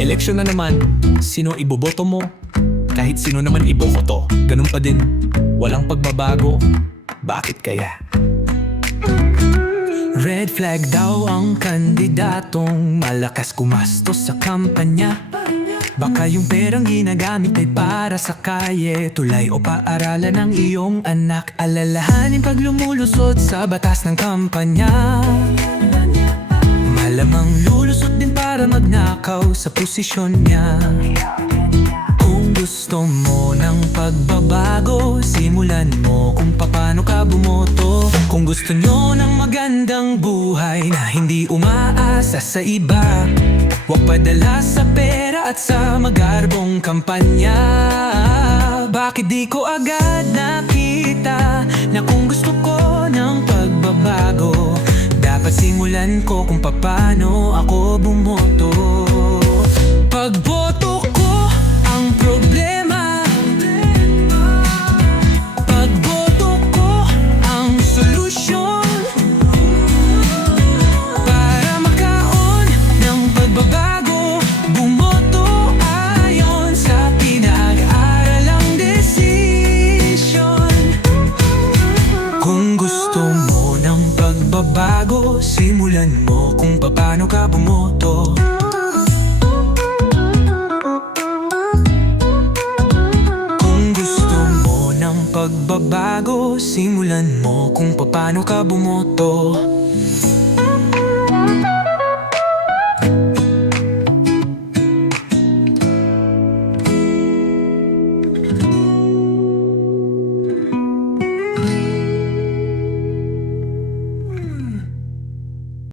Eleksyon na naman, sino iboboto mo? Kahit sino naman iboboto, ganun pa din, walang pagbabago. Bakit kaya? Red flag daw ang kandidatong malakas kumastos sa kampanya. Baka yung perang ginagamit ay para sa kalye, tulay o paaralan ng iyong anak. Alalahanin pag lumulusot sa batas ng kampanya. Malamang lulusot din para magnakaw sa posisyon niya. Kung gusto mo ng pagbabago, simulan mo kung paano ka bumoto. Kung gusto nyo ng magandang buhay na hindi umaasa sa iba, huwag padala sa pera at sa magarbong kampanya. Bakit di ko agad nakita na kung gusto ko ng pagbabago, dapat simulan ko kung paano ako bumoto. Pagboto ko ang problema, pagboto ko ang solusyon. Para makaon ng pagbabago, bumoto ayon sa pinag-aaralang desisyon. Kung gusto mo ng pagbabago, simulan mo kung paano ka bumoto. Kung gusto mo ng pagbabago, simulan mo kung paano ka bumoto.